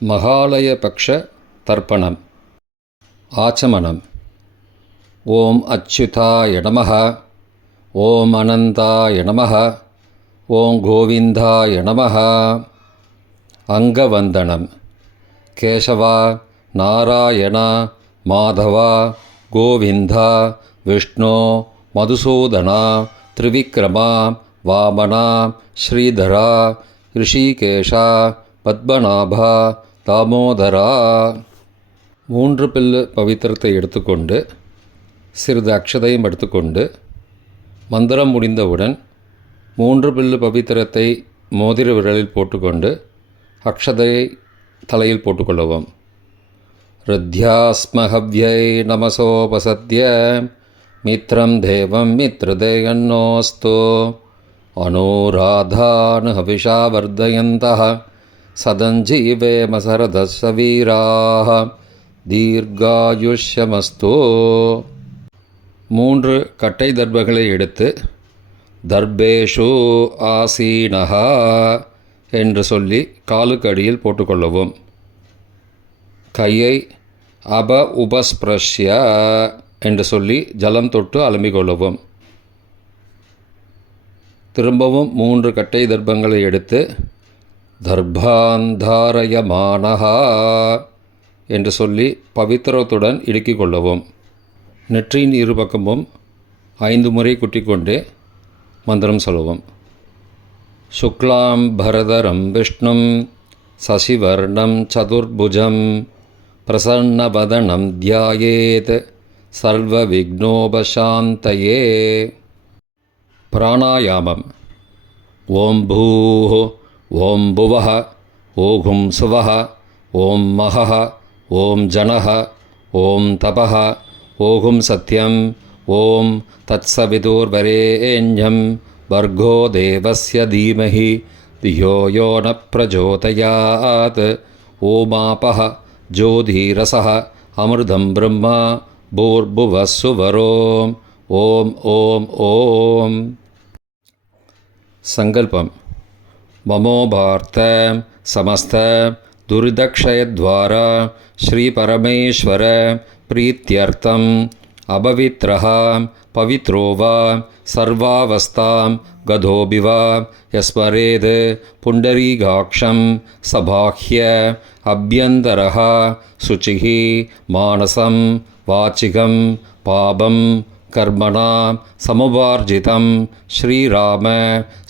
மகாலயபக்ஷ தர்ப்பணம். ஆச்சமனம். ஓம் அச்சுதாய நமः. ஓம் அனந்தாய நமः. ஓம் கோவிந்தாய நமः. அங்கவந்தனம். கேசவா, நாராயணா, மாதவா, கோவிந்தா, விஷ்ணு, மதுசூதனா, திரிவிக்ரமா, வாமனா, ஸ்ரீதரா, ரிஷிகேஷா, பத்மநாபா, தாமோதரா. 3 பில்லு பவித்திரத்தை எடுத்துக்கொண்டு சிறிது அக்ஷதையும் எடுத்துக்கொண்டு மந்திரம் முடிந்தவுடன் 3 பில்லு பவித்திரத்தை மோதிர விரலில் போட்டுக்கொண்டு அக்ஷதையை தலையில் போட்டுக்கொள்ளவும். ருத்யாஸ்மஹவ்யை நமசோபசத்ய மித்ரம் தேவம் மித்ருதேயன்னோஸ்து அனுராதான் ஹவிஷா வர்தயந்தः சதஞ்சீவேம சரதஸ்ஸ வீராः தீர்காயுஷ்யமஸ்து. 3 கட்டை தர்பங்களை எடுத்து தர்பேஷு ஆசீனஹா என்று சொல்லி காலுக்கு அடியில் போட்டுக்கொள்ளவும். கையை உபஸ்பிரஷ்ய என்று சொல்லி ஜலம் தொட்டு அலம்பிக்கொள்ளவும். திரும்பவும் 3 கட்டை தர்பங்களை எடுத்து தர்பாந்தாரயமானஹா என்று சொல்லி பவித்திரத்துடன் இடுக்கிக் கொள்ளவும். நெற்றியின் இருபக்கமும் 5 முறை குட்டிக்கொண்டே மந்திரம் சொல்லவும். சுக்லாம் பரதரம் விஷ்ணும் சசிவர்ணம் சதுர்புஜம் பிரசன்னவதனம் தியாயேத் சர்வ விக்னோபசாந்தயே. பிராணாயாமம். ஓம் பூஹ ஓம் புவஹ ஓகும் சுவஹ ஓம் மஹஹ ஓம் ஜனஹ ஓம் தபஹ ஓகும் சத்யம் ஓம் தத்சவிதுர்வரேண்யம் வர்கோ தேவஸ்ய தீமஹி தியோ யோ ந பிரச்சோதயாத். ஓமாபஹ ஜோதிரசஹ அமிர்தம் பிரம்மா பூர்புவः சுவரோம். ஓம் ஓம் ஓம். சங்கல்பம். மமோபார்த்த சமஸ்த துரிதக்ஷயத்வாரா ஸ்ரீ பரமேஸ்வர பிரீத்யர்த்தம் அபவித்ரஹ பவித்ரோ வா சர்வாவஸ்தாம் கதோபிவா யஸ்மரேத் புண்டரீகாக்ஷம் சபாஹ்ய அப்யந்தரஹ சுச்சிஹி மானசம் வாச்சிகம் பாபம் கர்மணா சமுபார்ஜிதம் ஸ்ரீராம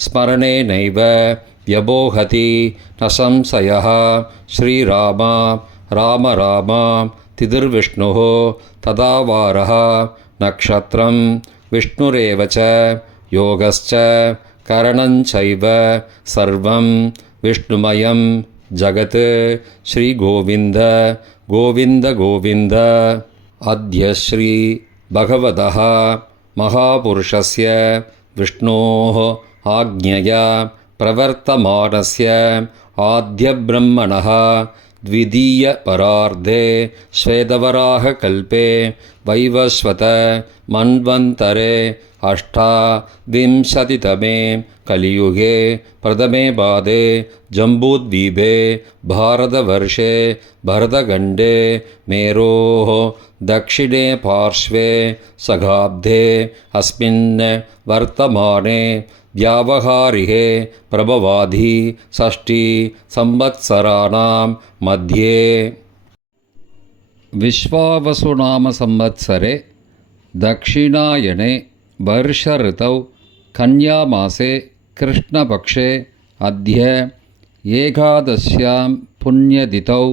ஸ்மரணேனைவ வ்யபோஹதி ந சம்சயः. ஸ்ரீராமா ராம ராமா திதிர்விஷ்ணுः ததாவாரः நக்ஷத்ரம் விஷ்ணுரேவ ச யோகஸ்ச கரணஞ்சைவ சர்வம் விஷ்ணுமயம் ஜகத். ஸ்ரீகோவிந்த கோவிந்த கோவிந்த. அத்ய ஸ்ரீ பகவதः மகாபுருஷஸ்ய விஷ்ணோः ஆக்ஞயா பிரவர்த்தமானஸ்ய ஆத்யப்ரம்மணः द्वितीयपरार्धे श्वेतवराहकल्पे वैवस्वत मन्वन्तरे अष्टाविंशतितमे कलियुगे प्रथमे पादे जम्बूद्वीपे भारतवर्षे भरतखण्डे मेरोः दक्षिणे पार्श्वे सगाब्धे अस्मिन् वर्तमाने व्यावहारिके प्रभवादि षष्ठी संवत्सराणां मध्ये. विश्वावसुनाम संवत्सरे दक्षिणायने वर्षऋतौ कन्यामासे कृष्णपक्षे अद्य एकादश्यां पुण्यतिथौ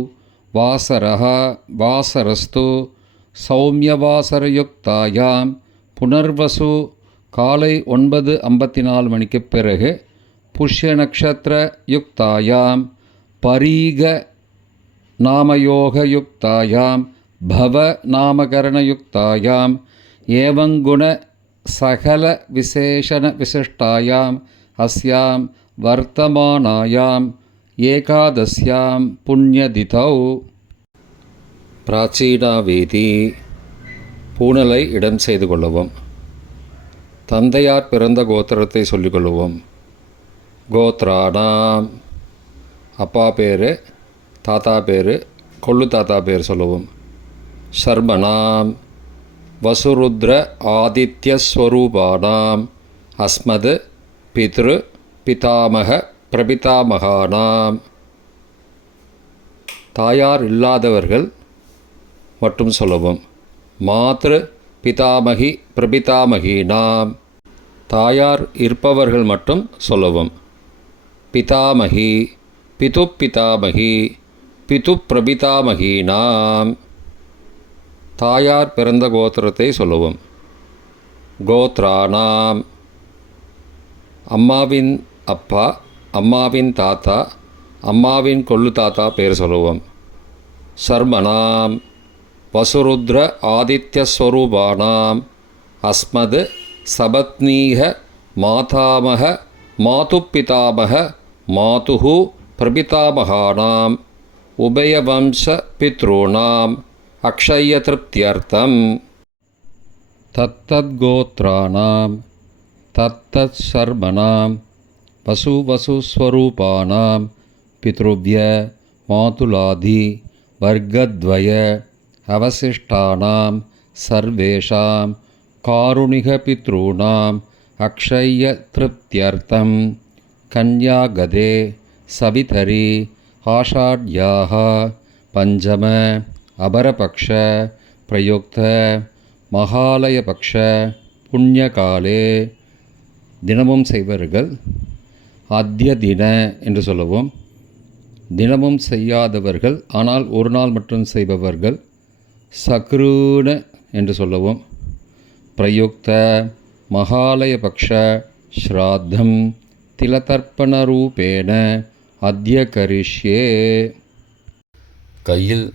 वासरस्तु सौम्यवासरयुक्तायां पुनर्वसु காலை 9:54 மணிக்குப் பிறகு புஷ்ய நக்ஷத்திர யுக்தாயாம் பரீக நாமயோகயுக்தாயாம் பவ நாமகரணயுக்தாயாம் ஏவங்குண சகல விசேஷண விசிஷ்டாயாம் அஸ்யாம் வர்த்தமானாயாம் ஏகாதஸ்யாம் புண்ணியதிதௌ. பிராச்சீனாவேதி. பூணலை இடம் செய்து கொள்ளவும். தந்தையார் பிறந்த கோத்திரத்தை சொல்லிக்கொள்வோம். கோத்ராணாம். அப்பா பேர் தாத்தா பேர், கொள்ளு தாத்தா பேர் சொல்லுவோம். சர்மணாம் வசுருத்ர ஆதித்யஸ்வரூபானாம் அஸ்மத் பித்ரு பிதாமக பிரபிதாமகானாம். தாயார் இல்லாதவர்கள் மட்டும் சொல்லவும். மாத்ரு பிதாமகி பிரபிதாமகீனாம். தாயார் இருப்பவர்கள் மட்டும் சொல்லவும். பிதாமகி பிது பிதாமகி பிது பிரபிதாமகீனாம். தாயார் பிறந்த கோத்திரத்தை சொல்லவும். கோத்ரானாம் அம்மாவின் அப்பா, அம்மாவின் தாத்தா, அம்மாவின் கொள்ளு தாத்தா பேர் சொல்லுவோம். சர்மணாம் வசுருத்ர ஆதித்யஸ்வரூபானாம் அஸ்மத் சபத்னீக மாதாமக மாதுப்பிதாமக மாதுஹு பிரபிதாமகானாம் உபயவம்ச பித்ருணாம் அக்ஷயத்ருப்தியர்த்தம். தத்தத்கோத்ராணாம் தத்தத்சர்மணாம் வசுஸ்வரூபானாம் பித்ருவ்ய மாதுலாதி வர்க்கத்வய அவசிஷ்டானாம் சர்வேஷாம் காருணிகபித்ருணாம் அக்ஷயத்ருப்தியர்த்தம் கன்யாகதே சவிதரி ஆஷாட்யாः பஞ்சம அபரபக்ஷ பிரயுக்த மகாலயபக்ஷ புண்ணியகாலே. தினமும் செய்வர்கள் அத்ய தின என்று சொல்லவும். தினமும் செய்யாதவர்கள் ஆனால் ஒரு நாள் மட்டும் செய்பவர்கள் சக்ரூண என்று சொல்லவும். பிரயுக்த மகாலயபக்ஷ ஸ்ராத்தம் திலதர்ப்பணரூபேண அத்ய கரிஷ்யே. கையில்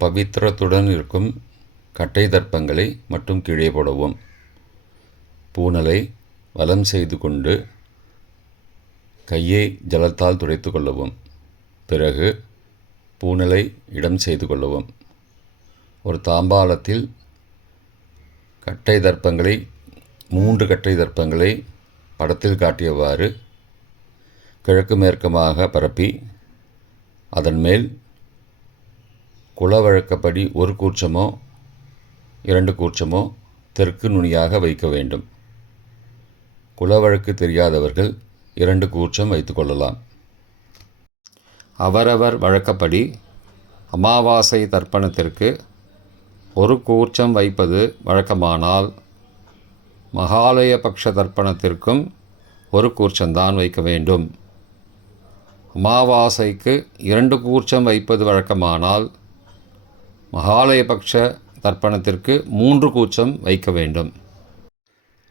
பவித்திரத்துடன் இருக்கும் கட்டை தர்ப்பங்களை மட்டும் கீழே போடவும். பூனலை வலம் செய்து கொண்டு கையை ஜலத்தால் துடைத்து கொள்ளவும். பிறகு பூனலை இடம் செய்து கொள்ளவும். ஒரு தாம்பாளத்தில் கட்டை தர்ப்பங்களை 3 கட்டை தர்ப்பங்களை படத்தில் காட்டியவாறு கிழக்கு மேற்குமாக பரப்பி அதன் மேல் குலவழக்கப்படி 1 கூர்ச்சமோ 2 கூர்ச்சமோ தெற்கு நுனியாக வைக்க வேண்டும். குலவழக்கு தெரியாதவர்கள் 2 கூர்ச்சம் வைத்துக்கொள்ளலாம். அவரவர் வழக்கப்படி அமாவாசை தர்ப்பணத்திற்கு 1 கூர்ச்சம் வைப்பது வழக்கமானால் மகாலயபக்ஷ தர்ப்பணத்திற்கும் 1 கூர்ச்சம்தான் வைக்க வேண்டும். அமாவாசைக்கு 2 கூர்ச்சம் வைப்பது வழக்கமானால் மகாலயபக்ஷ தர்ப்பணத்திற்கு 3 கூர்ச்சம் வைக்க வேண்டும்.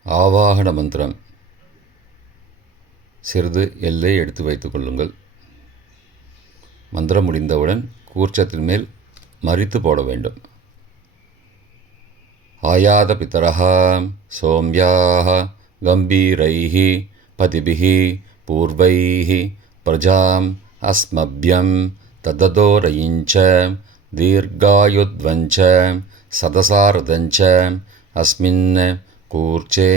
ஆவாகன மந்திரம். சிறிது எல்லை எடுத்து வைத்துக் கொள்ளுங்கள். மந்திரம் முடிந்தவுடன் கூர்ச்சத்தின் மேல் மரித்து போட வேண்டும். ஆயாத பிதரஹ சோம்யாஹ கம்பீரைஹ பதிபிஹ பூர்வைஹ பிரஜாம் அஸ்மப்யம் தததோரயிஞ்ச தீர்காயுத்வஞ்ச சதசாரதஞ்ச அஸ்மின் கூர்ச்சே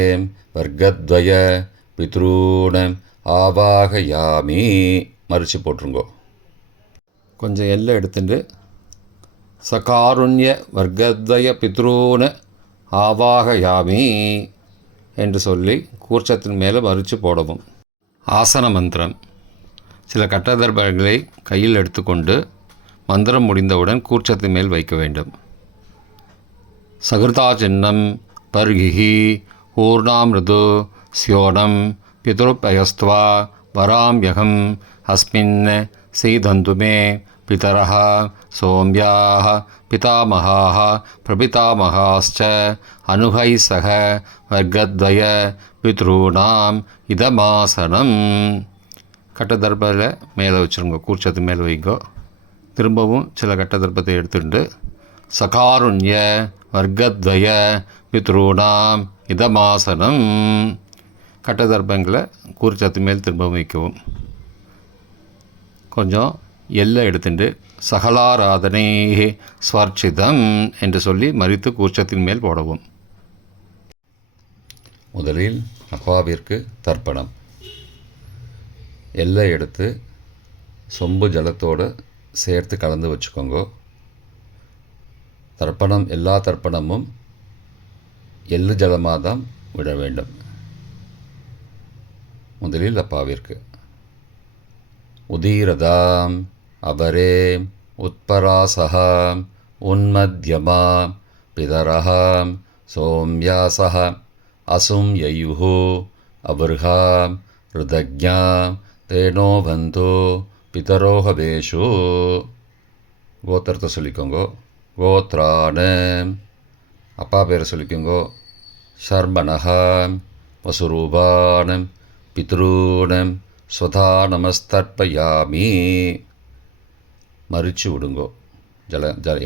வர்க்கத்வய பித்ரூண ஆவாகயாமி. மறித்து போட்டுருங்கோ. கொஞ்சம் எல்லை எடுத்துட்டு சகாருண்ய வர்க்கத்வய பித்ரூண ஆவாகயாமி என்று சொல்லி கூர்ச்சத்தின் மேலே மறித்து போடவும். ஆசன மந்திரம். சில கட்டதர்பங்களை கையில் எடுத்துக்கொண்டு மந்திரம் முடிந்தவுடன் கூர்ச்சத்தின் மேல் வைக்க வேண்டும். சகிருதா சின்னம் பர்கிஹி ஊர்ணாமிருது ஸ்யோனம் பிதுருப்பயஸ்த்வா வராம்யகம் அஸ்மின் சீதந்து மே பிதரஹ சோம்யாஹ பிதாமகாஹ பிரபிதாமகாஸ்ச அனுகை சக வர்க்கத்வய பித்ருணாம் இதமாசனம். கட்டதர்பத்தில் மேலே வச்சுருங்க. கூர்ச்சத்து மேலே வைங்கோ. திரும்பவும் சில கட்டதர்ப்பத்தை எடுத்துட்டு சகாருண்ய வர்க்கத்வய பித்ருணாம் இதமாசனம். கட்டதர்ப்பங்களை கூர்ச்சத்து மேல் திரும்பவும் வைக்கவும். கொஞ்சம் எல்லை எடுத்துட்டு சகலாராதனை ஸ்வர்ச்சிதம் என்று சொல்லி மறித்து கூர்ச்சத்தின் மேல் போடவும். முதலில் அப்பாவிற்கு தர்ப்பணம். எல்லை எடுத்து சொம்பு ஜலத்தோடு சேர்த்து கலந்து வச்சுக்கோங்க. தர்ப்பணம் எல்லா தர்ப்பணமும் எள்ளு ஜலமாக தான் விட வேண்டும். முதலில் அப்பாவிற்கு உதீரதாம் அபரே உத்பராசஹா உன்மத்யமா பிதரஹாம் சோம்யாசஹ அசும் யயுஹு அபர்ஹாம் ருதக்ஞா தேனோ பந்தோ பிதரோஹவேஷு. கோத்திரத்தை சொல்லிக்கோங்க. கோத்ரான அப்பா பேரை சொல்லிக்கோங்க. ஷர்மணஹாம் வசுரூபானம் பித்ரூனம் ஸ்வதா நமஸ்தர்ப்பயாமி. மறிச்சு விடுங்கோ.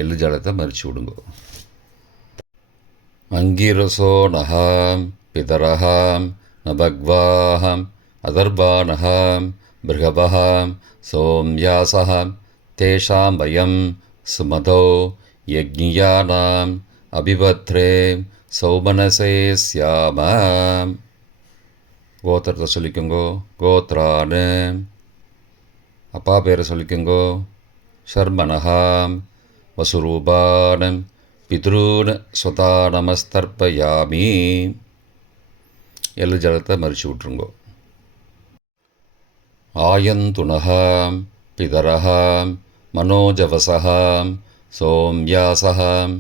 எள்ளு ஜலத்தை மறிச்சு விடுங்கோ. அங்கிரசோ நகாம் பிதரஹாம் நபக்வாஹாம் அதர்பானஹாம் பிருகபஹாம் சோம்யாசஹாம் தேஷாம் வயம் சுமதோ யக்ஞியானாம் அபிபத்ரே சௌமனசே ஸ்யாமாம். கோத்திரத்தை சொல்லிக்கோங்கோ. கோத்ரானு அப்பா பேரை சொல்லிக்கோங்கோ. ஷர்மணஹாம் வசுரூபானம் பித்ரூன் ஸ்வதா நமஸ்தர்ப்பயாமி. எள்ளு ஜலத்தை மறிச்சு விட்ருங்கோ. ஆயந்துனஹாம் பிதரஹாம் மனோஜவசஹாம் சோம்யாசஹாம்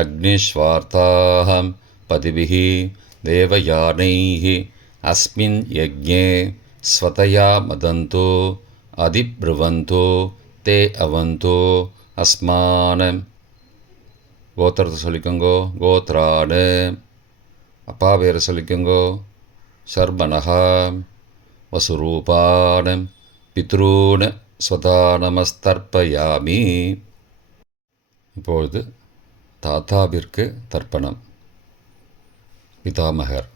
அக்னிஷ்வார்த்தாஹாம் பதிபிஹி தேவயானைஹி அஸ்மின் யஜ்ஞே ஸ்வதயா மதந்தோ அதிப்ருவந்தோ தே அவந்தோ அஸ்மானம். கோத்திரத்தை சொல்லிக்கோங்கோ. கோத்ரானு அப்பா பேரை சொல்லிக்கோங்கோ. ஷர்மணஹாம் வசுரூபானம் பித்ரூன் ஸ்வதா நமஸ்தர்ப்பயாமி. இப்பொழுது தாத்தாவிற்கு தர்ப்பணம். பிதாமகர்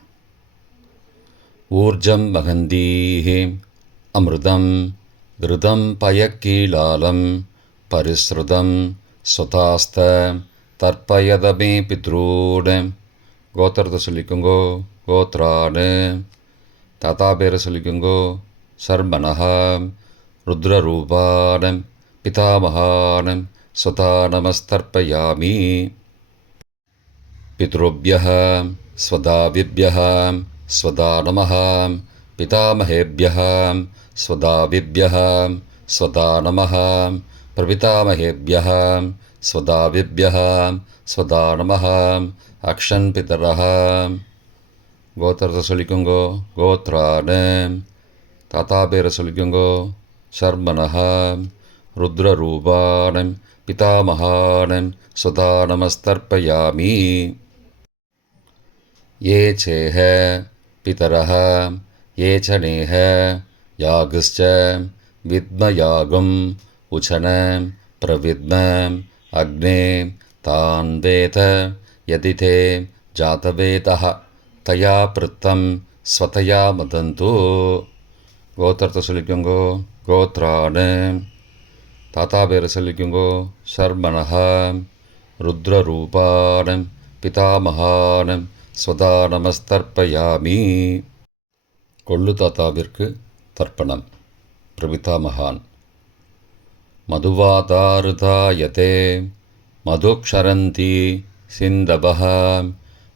ஊர்ஜம் மகந்தீஹி அமிர்தம் கிருதம் பயக்கீலாலம் பரிஸ்ருதம் ஸ்வதாஸ்த தர்ப்பயதமே பித்ரூன். கோத்திரத்தை சொல்லிக்கோங்கோ. கோத்ரானு தாத்தா பேரை சொல்லிக்கோங்கோ. ஷர்மணஹாம் ருத்ரரூபானம் பிதாமகானம் ஸ்வதா நமஸ்தர்ப்பயாமி. பித்ருभ्यः स्वदाविभ्यः स्वदा नमः पितामहेभ्यः स्वदाविभ्यः स्वदा नमः प्रपितामहेभ्यः स्वदाविभ्यः स्वदा नमः अक्षन् पितरः. கோத்திரத்தை சொல்லிக்கோங்கோ. கோத்ரானு தாத்தா பேரை சொல்லிக்கோங்கோ. ஷர்மணஹாம் ருத்ரரூபானம் பிதாமகானம் ஸ்வதா நமஸ்தர்ப்பயாமி. ये चेह पितरः ये च नेह यागश्च विद्मयागम् उचन प्रविद्म अग्ने तान् वेद यदि ते जातवेदः तया पृत्तं स्वतया मदन्तु. கோத்திரத்தை சொல்லிக்கோங்கோ. கோத்ரானு தாத்தா பேரை சொல்லிக்கோங்கோ. ஷர்மணஹாம் ருத்ரரூபானம் பிதாமகானம் ஸ்வதா நமஸ்தர்ப்பயாமி. கொள்ளு தாத்தாவிற்கு தர்ப்பணம். பிரபிதாமகான் மதுவாதாருதாயதே மதுக்ஷரந்தி சிந்தபஹ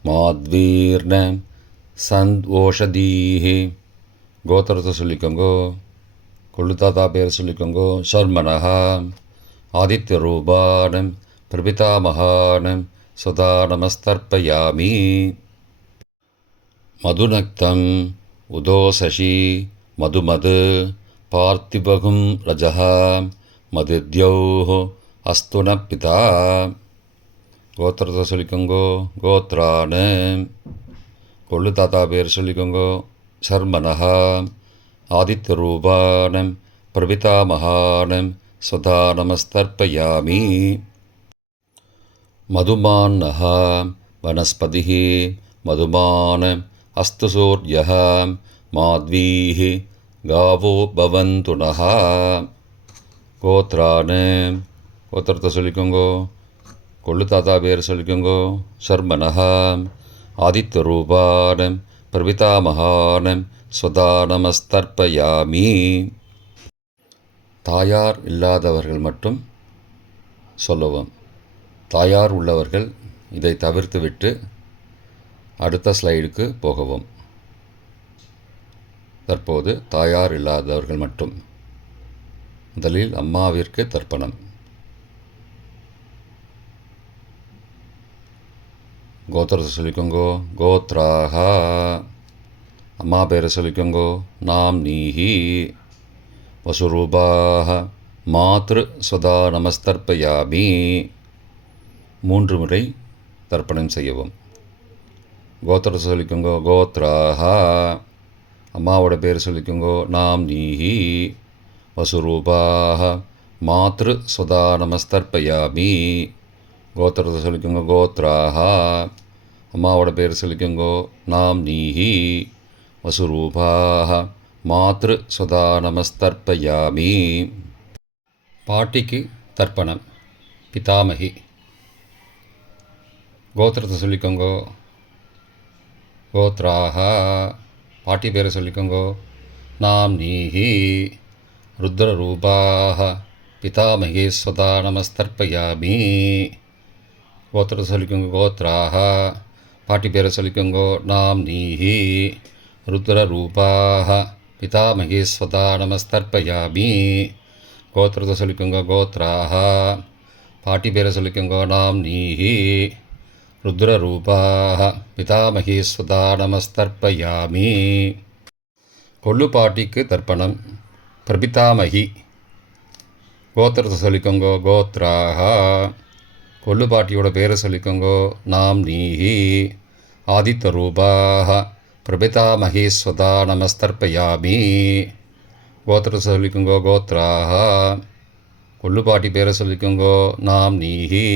மாத்வீர்ண சந்த்வோஷதீஹி. கோத்திரத்தை சொல்லிக்கோங்கோ. கொள்ளு தாத்தா பேர் சொல்லிக்கோங்கோ. ஷர்மணஹாம் ஆதித்யரூபானம் பிரபிதாமகானம் ஸ்வதா நமஸ்தர்ப்பயாமி. மதுநக்தம் உதோசசி மதுமது பார்த்திபகும் ரஜः மதித்யௌः அஸ்துன பிதா. கோத்திரத்தை சொல்லிக்கோங்கோ. கோத்ரானு கொள்ளு தாத்தா பேர் சொல்லிக்கோங்கோ. ஷர்மணஹாம் ஆதித்யரூபானம் பிரபிதாமகானம் ஸ்வதா நமஸ்தர்ப்பயாமி. மதுமான்னः वनस्पतिः मधुमान् अस्तु सूर्यः माध्वीः गावो भवन्तु नः. கோத்ரானு கோத்திரத்தை சொல்லிக்கோங்கோ. கொள்ளு தாத்தா பேர் சொல்லிக்கோங்கோ. ஷர்மணஹாம் ஆதித்யரூபானம் பிரபிதாமகானம் ஸ்வதா நமஸ்தர்ப்பயாமி. தாயார் இல்லாதவர்கள் மட்டும் சொல்லவும். தாயார் உள்ளவர்கள் இதை தவிர்த்துவிட்டு அடுத்த ஸ்லைடுக்கு போகவும். தற்போது தாயார் இல்லாதவர்கள் மட்டும். முதலில் அம்மாவிற்கு தர்ப்பணம். கோத்திரத்தை சொல்லிக்கோங்கோ. கோத்ராக. அம்மா பேரை சொல்லிக்கோங்கோ. நாம் நீஹி வசுரூபாக மாத்ரு ஸ்வதா நமஸ்தர்ப்பயாமி. 3 முறை தர்ப்பணம் செய்யவும். கோத்திரத்தை சொல்லிக்கோங்கோ. கோத்ராக. அம்மாவோட பேர் சொல்லிக்கோங்கோ. நாம் நீஹி வசுரூபாக மாத்ரு ஸ்வதா நமஸ்தர்ப்பயாமி. கோத்திரத்தை சொல்லிக்கோங்க. கோத்ராக. அம்மாவோட பேர் சொல்லிக்கோங்கோ. நாம் நீஹி வசுரூபாக மாத்ரு ஸ்வதா நமஸ்தர்ப்பயாமி. பாட்டிக்கு தர்ப்பணம். பிதாமகி. கோத்திரத்தை சொல்லிக்கோங்கோ. கோத்ராக. பாட்டி பேரை சொல்லிக்கோங்கோ. நாம் நீஹி ருத்ரரூபாக பிதாமகி ஸ்வதா நமஸ்தர்ப்பயாமி. கோத்திரத்தை சொல்லிக்கோங்க. கோத்ராக. பாட்டி பேரை சொல்லிக்கோங்கோ. நாம் நீஹி ருத்ரரூபாக பிதாமகி ஸ்வதா நமஸ்தர்ப்பயாமி. கோத்திரத்தை சொல்லிக்கோங்க. கோத்ராக. பாட்டி பேரை சொல்லிக்கோங்கோ. நாம் நீஹி ருத்ரரூபாக பிதாமகி ஸ்வதா நமஸ்தர்ப்பயாமி. கொள்ளு பாட்டிக்கு தர்ப்பணம். பிரபிதாமகி. கோத்திரத்தை சொல்லிக்கோங்கோ. கோத்ராக. கொள்ளு பாட்டியோட பேரை சொல்லிக்கோங்கோ. நாம் நீஹி ஆதித்யரூபாக பிரபிதாமகி ஸ்வதா நமஸ்தர்ப்பயாமி. கோத்திரத்தை சொல்லிக்கோங்கோ. கோத்ராக. கொள்ளு பாட்டி பேரை சொல்லிக்கோங்கோ. நாம் நீஹி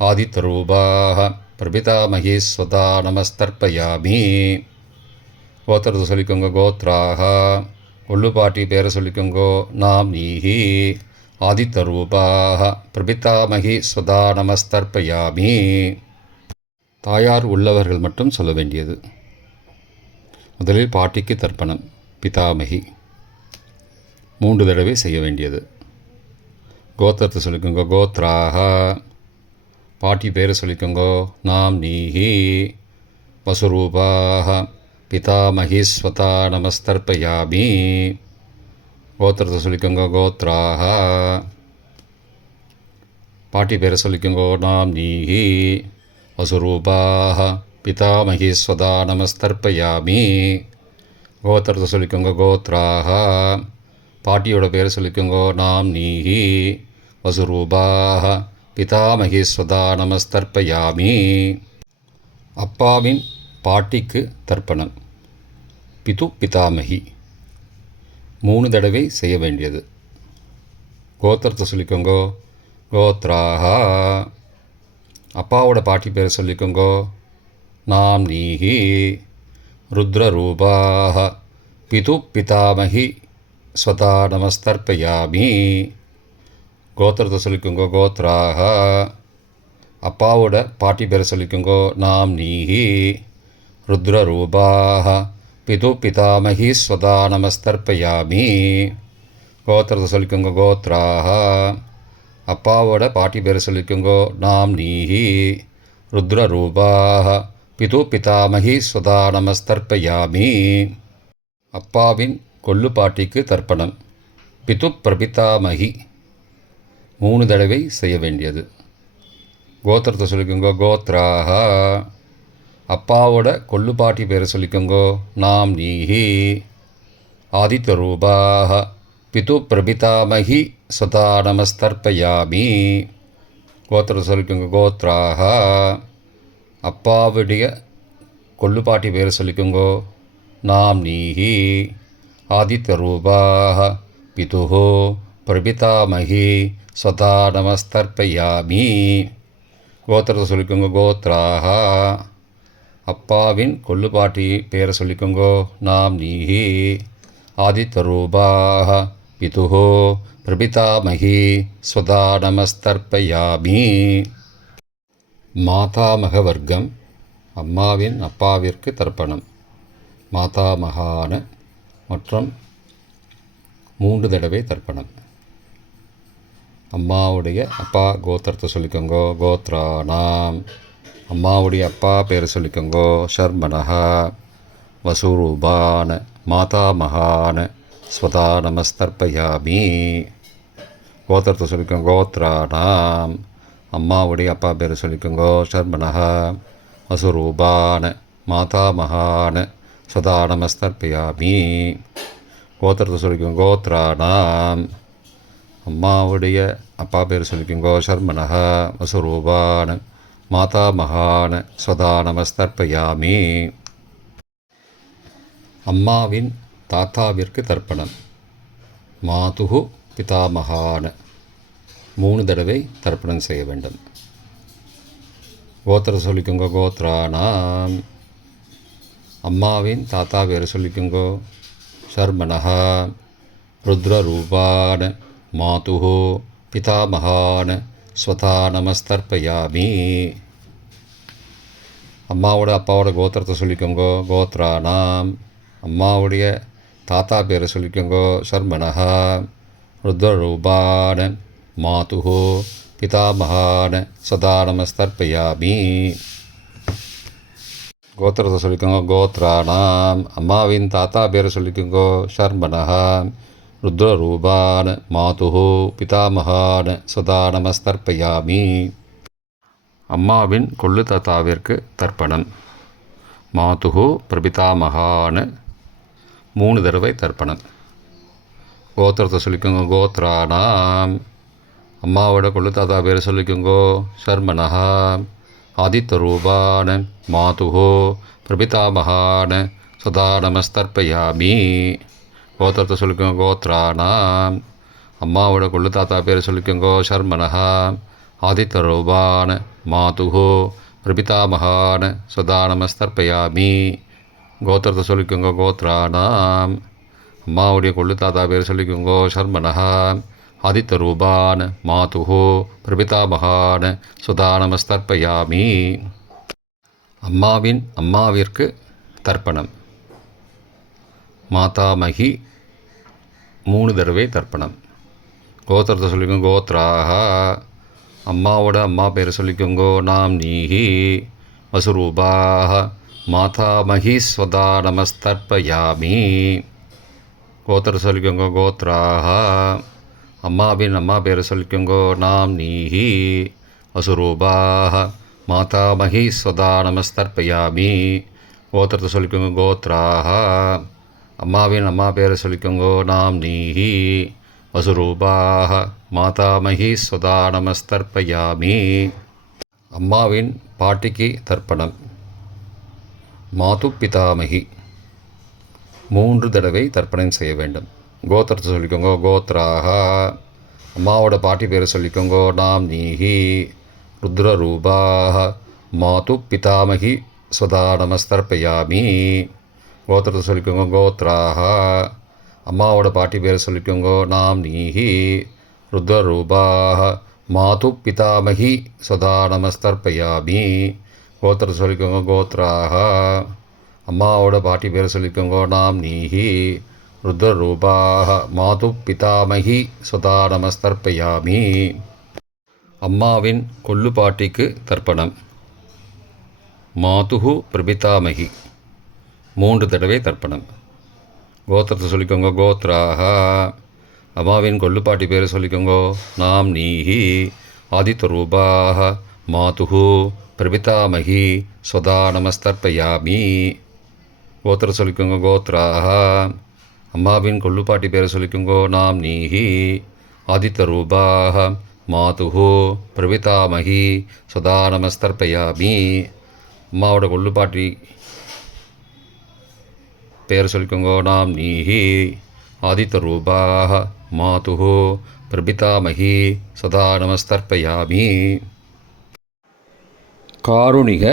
ஆதித்யரூபாக பிரபிதாமகி ஸ்வதா நமஸ்தர்ப்பயாமி. கோத்திரத்தை சொல்லிக்கோங்க. கோத்ராக. கொள்ளு பாட்டி பேரை சொல்லிக்கோங்கோ. நாம் நீஹி ஆதித்யரூபாக பிரபிதாமகி ஸ்வதா நமஸ்தர்ப்பயாமி. தாயார் உள்ளவர்கள் மட்டும் சொல்ல வேண்டியது. முதலில் பாட்டிக்கு தர்ப்பணம். பிதாமகி 3 தடவை செய்ய வேண்டியது. கோத்திரத்தை சொல்லிக்கோங்க. கோத்ராக. பாட்டி பேரை சொல்லிக்கோங்கோ. நாம் நீஹி வசுரூபாக பிதாமகி ஸ்வதா நமஸ்தர்ப்பயாமி. கோத்திரத்தை சொல்லிக்கோங்க. கோத்ராக. பாட்டி பேரை சொல்லிக்கோங்கோ. நாம் நீஹி வசுரூபாக பிதாமகி ஸ்வதா நமஸ்தர்ப்பயாமி. கோத்திரத்தை சொல்லிக்கோங்க. கோத்ராக. பாட்டியோட பேரை சொல்லிக்கோங்கோ. நாம் நீஹி வசுரூபாக பிதாமகி ஸ்வதா நமஸ்தர்ப்பயாமி. அப்பாவின் பாட்டிக்கு தர்ப்பணம். பிது பிதாமகி 3 தடவை செய்ய வேண்டியது. கோத்திரத்தை சொல்லிக்கோங்கோ. கோத்ராக. அப்பாவோட பாட்டி பேரை சொல்லிக்கோங்கோ. நாம் நீஹி ருத்ரரூபாக பிது பிதாமகி ஸ்வதா நமஸ்தர்ப்பயாமி. கோத்திரத்தை சொல்லிக்கோங்கோ. கோத்ராக. அப்பாவோட பாட்டி பேரை சொல்லிக்கோங்கோ. நாம் நீஹி ருத்ரரூபாக பிது பிதாமகி ஸ்வதா நமஸ்தர்ப்பயாமி. கோத்திரத்தை சொல்லிக்கோங்க. கோத்ராக. அப்பாவோட பாட்டி பேரை சொல்லிக்கோங்கோ. நாம் நீஹி ருத்ரரூபாக பிது பிதாமகி ஸ்வதா நமஸ்தர்ப்பயாமி. அப்பாவின் கொள்ளு பாட்டிக்கு தர்ப்பணம். பிது பிரபிதாமகி 3 தடவை செய்ய வேண்டியது. கோத்திரத்தை சொல்லிக்கோங்கோ. கோத்ராக. அப்பாவோட கொள்ளு பாட்டி பேரை சொல்லிக்கோங்கோ. நாம் நீஹி ஆதித்யரூபாக பிது பிரபிதாமகி ஸ்வதா நமஸ்தர்ப்பயாமி. கோத்திரத்தை சொல்லிக்கோங்க. கோத்ராக. அப்பாவுடைய கொள்ளு பாட்டி பேரை சொல்லிக்கோங்கோ. நாம் நீஹி ஆதித்யரூபாக பிது பிரபிதாமகி ஸ்வதா நமஸ்தர்ப்பயாமி. கோத்திரத்தை சொல்லிக்கோங்க. கோத்ராக. அப்பாவின் கொள்ளு பாட்டி பேரை சொல்லிக்கோங்கோ. நாம் நீஹி ஆதித்யரூபாக பிது பிரபிதாமகி ஸ்வதா நமஸ்தர்ப்பயாமி. மாதாமக வர்க்கம். அம்மாவின் அப்பாவிற்கு தர்ப்பணம். மாதாமகான மற்றும் 3 தடவை தர்ப்பணம். அம்மாவுடைய அப்பா கோத்திரத்தை சொல்லிக்கோங்கோ. கோத்ராணாம். அம்மாவுடைய அப்பா பேரை சொல்லிக்கோங்கோ. ஷர்மணஹா வசுரூபான் மாதாமகான் ஸ்வதா நமஸ்தர்ப்பயாமி. கோத்திரத்தை சொல்லிக்கோங்க. கோத்ராணாம். அம்மாவுடைய அப்பா பேரை சொல்லிக்கோங்கோ. ஷர்மணஹா வசுரூபான் மாதாமகான் ஸ்வதா நமஸ்தர்ப்பயாமி. கோத்திரத்தை சொல்லிக்கோங்க. கோத்ராணாம். அம்மாவுடைய அப்பா பேர் சொல்லிக்கோங்கோ. ஷர்மணஹா வசுரூபான் மாதாமகான் ஸ்வதா நமஸ்தர்ப்பயாமி. அம்மாவின் தாத்தாவிற்கு தர்ப்பணம். மாதுகு பிதாமகான் 3 தடவை தர்ப்பணம் செய்ய வேண்டும். கோத்திரத்தை சொல்லிக்கோங்க. கோத்ராணாம். அம்மாவின் தாத்தா பேர் சொல்லிக்கோங்கோ. ஷர்மணஹா ருத்ரரூபான் மாதுகு பிதாமகான் ஸ்வதா நமஸ்தர்ப்பயாமி. அம்மாவோட அப்பாவோட கோத்திரத்தை சொல்லிக்கோங்கோ. கோத்ராணாம். அம்மாவுடைய தாத்தா பேரை சொல்லிக்கோங்கோ. ஷர்மணஹா ருத்ரரூபான் மாதுகு பிதாமகான் ஸ்வதா நமஸ்தர்ப்பயாமி. கோத்திரத்தை சொல்லிக்கோங்க. கோத்ராணாம். அம்மாவின் தாத்தா பேரை சொல்லிக்கோங்கோ. ஷர்மணஹா ருத்ரரூபான் மாதுகு பிதாமகான் ஸ்வதா நமஸ்தர்ப்பயாமி. அம்மாவின் கொள்ளு தாத்தாவிற்கு தர்ப்பணம். மாதுகு பிரபிதாமகான் 3 தடவை தர்ப்பணம். கோத்திரத்தை சொல்லிக்கோங்க. கோத்ராணாம். அம்மாவோட கொள்ளு தாத்தா பேரை சொல்லிக்கோங்கோ. ஷர்மணஹா ஆதித்யரூபான் மாதுகு பிரபிதாமகான் ஸ்வதா நமஸ்தர்ப்பயாமி. கோத்திரத்தை சொல்லிக்கோங்க. கோத்ராணாம். அம்மாவோட கொள்ளு தாத்தா பேரை சொல்லிக்கோங்கோ. ஷர்மணஹா ஆதித்யரூபான் மாதுகு பிரபிதாமகான் ஸ்வதா நமஸ்தர்ப்பயாமி. கோத்திரத்தை சொல்லிக்கோங்க. கோத்ராணாம். அம்மாவுடைய கொள்ளு தாத்தா பேர் சொல்லிக்கோங்கோ. ஷர்மணஹா ஆதித்யரூபான் மாதுகு பிரபிதாமகான் ஸ்வதா நமஸ்தர்ப்பயாமி. அம்மாவின் அம்மாவிற்கு தர்ப்பணம். மாதாமகி 3 தடவை தர்ப்பணம். கோத்திரத்தை சொல்லிக்கோங்க. கோத்ராஹா. அம்மாவோட அம்மா பேர் சொல்லிக்கோங்கோ. நாம் நீஹி வசுரூபாஹ மாதாமகி ஸ்வதா நமஸ்தர்ப்பயாமி. கோத்திரத்தை சொல்லிக்கோங்க. கோத்ராஹா. அம்மாவின் அம்மா பேர் சொல்லிக்கோங்கோ. நாம் நீஹி வசுரூபாஹ மாதாமகி ஸ்வதா நமஸ்தர்ப்பயாமி. கோத்திரத்தை சொல்லிக்கோங்க. கோத்ராஹா. அம்மாவின் அம்மா பேரை சொல்லிக்கோங்கோ. நாம் நீஹி வசுரூபாஹ மாதாமகி ஸ்வதா நமஸ்தர்ப்பயாமி. அம்மாவின் பாட்டிக்கு தர்ப்பணம். மாது பிதாமகி 3 தடவை தர்ப்பணம் செய்ய வேண்டும். கோத்திரத்தை சொல்லிக்கோங்க. கோத்ராஹா. அம்மாவோட பாட்டி பேரை சொல்லிக்கோங்கோ. நாம் நீஹி ருத்ரரூபாஹ மாது பிதாமகி ஸ்வதா நமஸ்தர்ப்பயாமி. கோத்திரத்தை சொல்லிக்கோங்க. கோத்ராஹா. அம்மாவோட பாட்டி பேரை சொல்லிக்கோங்கோ. நாம் நீஹி ருத்ரரூபாஹ மாது பிதாமகி ஸ்வதா நமஸ்தர்ப்பயாமி. கோத்திரத்தை சொல்லிக்கோங்க. கோத்ராஹா. அம்மாவோட பாட்டி பேரை சொல்லிக்கோங்கோ. நாம் நீஹி ருத்ரரூபாஹ மாது பிதாமகி ஸ்வதா நமஸ்தர்ப்பயாமி. அம்மாவின் கொள்ளு பாட்டிக்கு தர்ப்பணம். மாதுகு பிரபிதாமகி 3 தடவை தர்ப்பணம். கோத்திரத்தை சொல்லிக்கோங்க. கோத்ராஹா. அம்மாவின் கொள்ளுப்பாட்டி பேரை சொல்லிக்கோங்கோ. நாம் நீஹி ஆதித்யரூபாஹ மாதுகு பிரபிதாமகி ஸ்வதா நமஸ்தர்ப்பயாமி. கோத்திரத்தை சொல்லிக்கோங்க. கோத்ராஹா. அம்மாவின் கொள்ளுப்பாட்டி பேரை சொல்லிக்கோங்கோ. நாம் நீஹி ஆதித்யரூபாஹ மாதுகு பிரபிதாமகி ஸ்வதா நமஸ்தர்ப்பயாமி. அம்மாவோட கொள்ளுப்பாட்டி பேர் சொல்லிக்கோங்கோ. நாம் நீஹி ஆதித்யரூபாஹ மாதுகு பிரபிதாமகி சதா நமஸ்தர்ப்பயாமி. காருணிக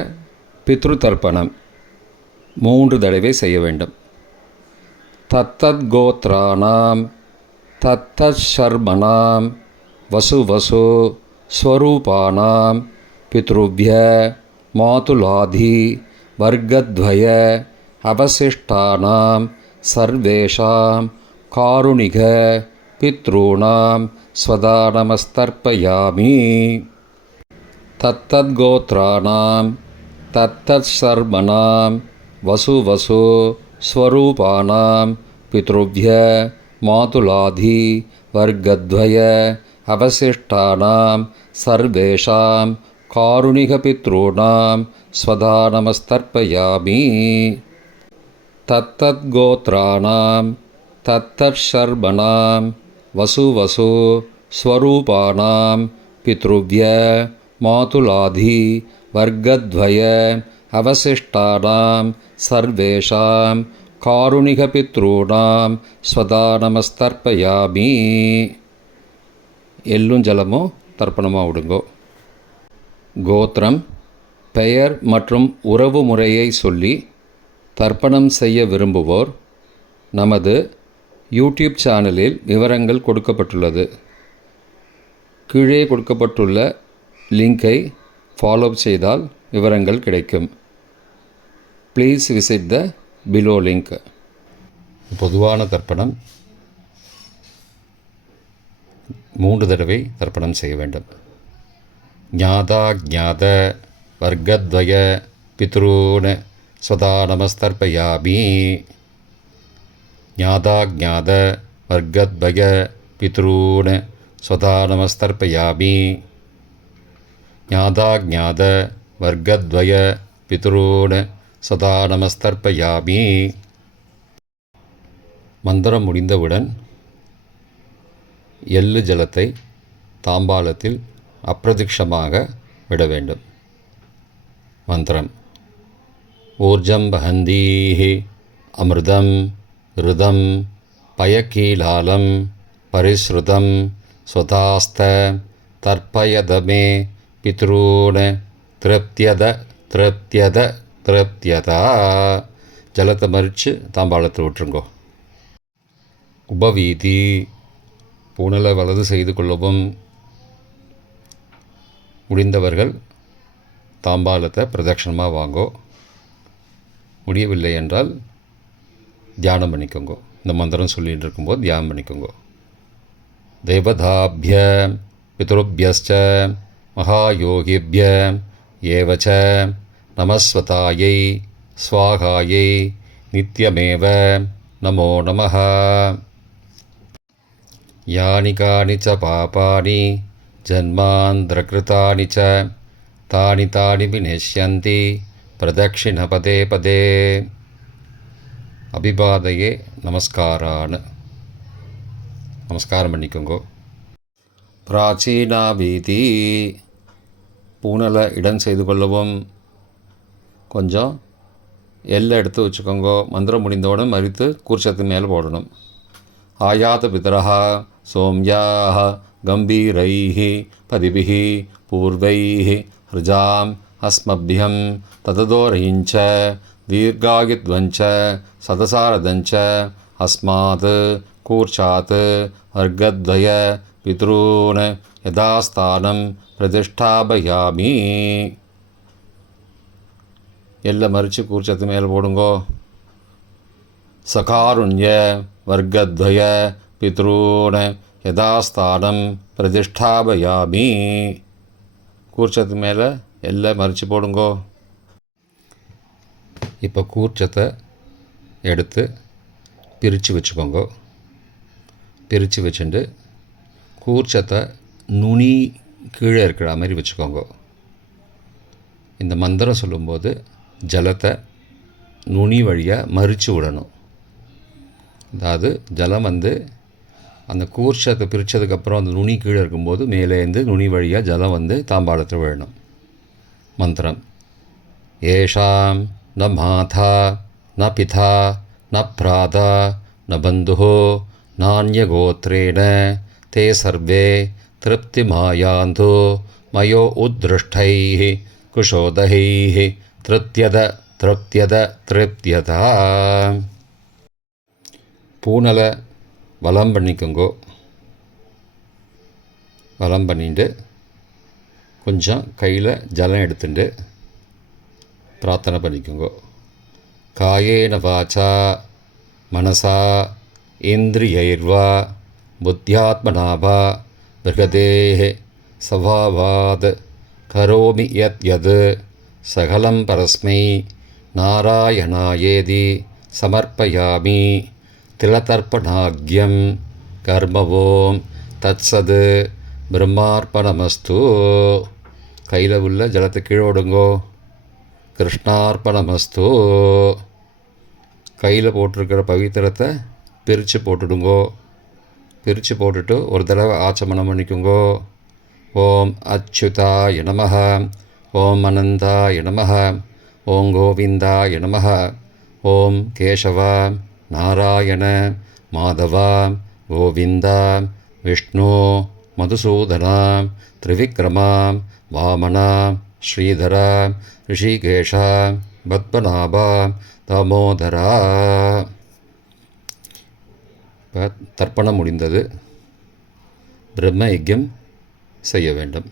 பித்ருதர்ப்பணம் 3 தடவை செய்ய வேண்டும். தத்தத் கோத்ராணாம் தத்தத் ஷர்மணாம் வசு வசு ஸ்வரூபானாம் பித்ருப்ய மாதுலாதி வர்க்கத்வய அவசிஷ்டானாம் சர்வேஷாம் காருணிக பித்ருணாம் स्वदा नमस्तर्पयामि तत्तद्गोत्राणां तत्तत्सर्मणां वसुवसु स्वरूपाणां पितृभ्य मातुलाधि वर्गद्वय अवशिष्टानां सर्वेषां कारुणिकपितॄणां स्वदा नमस्तर्पयामि तत्तद्गोत्राणां तत्तत्सर्मणां वसुवसु स्वरूपाणां पितृभ्य मातुलाधि वर्गद्वय अवशिष्टानां सर्वेषां कारुणिकपितॄणां स्वदा नमस्तर्पयामि எள்ளும் ஜலமும் தர்ப்பணமாக விடுங்கோ. கோத்திரம், பெயர் மற்றும் உறவு முறையை சொல்லி தர்ப்பணம் செய்ய விரும்புவோர் நமது யூடியூப் சேனலில் விவரங்கள் கொடுக்கப்பட்டுள்ளது. கீழே கொடுக்கப்பட்டுள்ள லிங்கை ஃபாலோ செய்தால் விவரங்கள் கிடைக்கும். Please visit the below link. பொதுவான தர்ப்பணம் 3 தடவை தர்ப்பணம் செய்ய வேண்டும். ஞாதா ஞாத வர்க்கத்வய பித்ரூன் ஸ்வதா நமஸ்தர்ப்பயாமி. ஞாதா ஞாத வர்க்கத்வய பித்ரூன் ஸ்வதா நமஸ்தர்ப்பயாமி. ஞாதா ஞாத வர்க்கத்வய பித்ரூன் ஸ்வதா நமஸ்தர்ப்பயாமி. மந்திரம் முடிந்தவுடன் எள்ளு ஜலத்தை தாம்பாலத்தில் அப்பிரதிக்ஷமாக விட வேண்டும். மந்திரம்: ஊர்ஜம் வஹந்தீஹி அமிர்தம் ருதம் பயக்கீலாலம் பரிஸ்ருதம் ஸ்வதாஸ்த தர்ப்பயதமே பித்ரூன் திருப்தியத திருப்தியத திருப்தியதா. ஜலத்தை மறித்து தாம்பாளத்தில் விட்டுருங்கோ. உபவீதி: பூணலை வலது செய்து கொள்ளவும். முடிந்தவர்கள் தாம்பாலத்தை பிரதட்சணமாக வாங்கோ. முடியவில்லை என்றால் தியானம் பண்ணிக்கோங்க. இந்த மந்திரம் சொல்லிகிட்டு இருக்கும்போது தியானம் பண்ணிக்கோங்க. தேவதாபிய பித்ருபியஸ்ச மகாயோகிபிய ஏவச்ச நமஸ்வதாயை ஸ்வாகாயை நித்யமேவ நமோ நமः. யானி கானி ச பாபானி ஜன்மாந்திரகிருதானி ச தானி தானி விநஷ்யந்தி பிரதக்ஷிண பதே பதே. அபிபாதையே நமஸ்காரான். நமஸ்காரம் பண்ணிக்கோங்கோ. பிராச்சீனா வீதி: பூனலை இடம் செய்து கொள்ளவும். கொஞ்சம் எல்லை எடுத்து வச்சுக்கோங்கோ. மந்திரம் முடிந்தவுடன் மறித்து கூர்ச்சத்து மேலே போடணும். ஆயாத பிதரஹா சோம்யாஹ கம்பீரைஹ பதிபிஹ பூர்வைஹ ருஜாம் அஸ்மபியம் தததோரயிஞ்ச தீர்காகித்வஞ்ச சதசாரதஞ்ச அஸ்மாத் கூர்ச்சாத் வர்க்கத்வய பித்ரூன் யதாஸ்தானம் பிரதிஷ்டாபயாமி. எல்லாம் மறித்து கூர்ச்சத்து மேலே போடுங்கோ. சகாருண்ய வர்க்கத்வய பித்ரூன் யதாஸ்தானம் பிரதிஷ்டாபயாமி. கூர்ச்சத்து மேலே எல்லாம் மறித்து போடுங்கோ. இப்போ கூர்ச்சத்தை எடுத்து பிரித்து வச்சுக்கோங்க. பிரித்து வச்சுட்டு கூர்ச்சத்தை நுனி கீழே இருக்கிற மாதிரி வச்சுக்கோங்க. இந்த மந்திரம் சொல்லும்போது ஜலத்தை நுனி வழியாக மறித்து விடணும். அதாவது ஜலம் அந்த கூர்ச்சத்தை பிரித்ததுக்கப்புறம் அந்த நுனி கீழே இருக்கும்போது மேலேருந்து நுனி வழியாக ஜலம் தாம்பாளத்தில் விழணும். மந்திரம்: ஏஷாம் ந மாதா ந பிதா ந பிராதா ந பந்துஹோ நான்யகோத்ரேண தே சர்வே திருப்திமாயாந்தோ மயோ உத்ருஷ்டைः குஷோதகைः திருப்தியத திருப்தியத திருப்தியதா. பூனலை வலம் பண்ணிக்கோங்கோ. வலம் பண்ணிட்டு கொஞ்சம் கையில் ஜலம் எடுத்துட்டு பிரார்த்தனை பண்ணிக்கோங்கோ. காயேன வாச்சா மனசா இந்திரியைர்வா புத்தியாத்மனாவா பிருகதேः சபாவாத் கரோமி யத் யத் சகலம் பரஸ்மை நாராயணாயேதி சமர்ப்பயாமி திலதர்ப்பணாக்யம் கர்மவோம் தத்சத் பிரம்மார்ப்பணமஸ்து. கையில் உள்ள ஜலத்தை கீழோடுங்கோ. கிருஷ்ணார்ப்பணமஸ்து. கையில் போட்டிருக்கிற பவித்திரத்தை பிரித்து போட்டுடுங்கோ. பிரித்து போட்டுட்டு ஒரு தடவை ஆச்சமனம் பண்ணிக்குங்கோ. ஓம் அச்சுதாய நமஹ, ஓம் அனந்தாய நமஹ, ஓம் கோவிந்தாய நமஹ, ஓம் கேசவ நாராயண மாதவ கோவிந்த விஷ்ணு மதுசூதன திரிவிக்ரம வாமன ஸ்ரீதர ரிஷிகேஷ பத்மநாப தாமோதரா. தர்ப்பணம் முடிந்தது. பிரம்ம யஜ்யம் செய்ய வேண்டும்.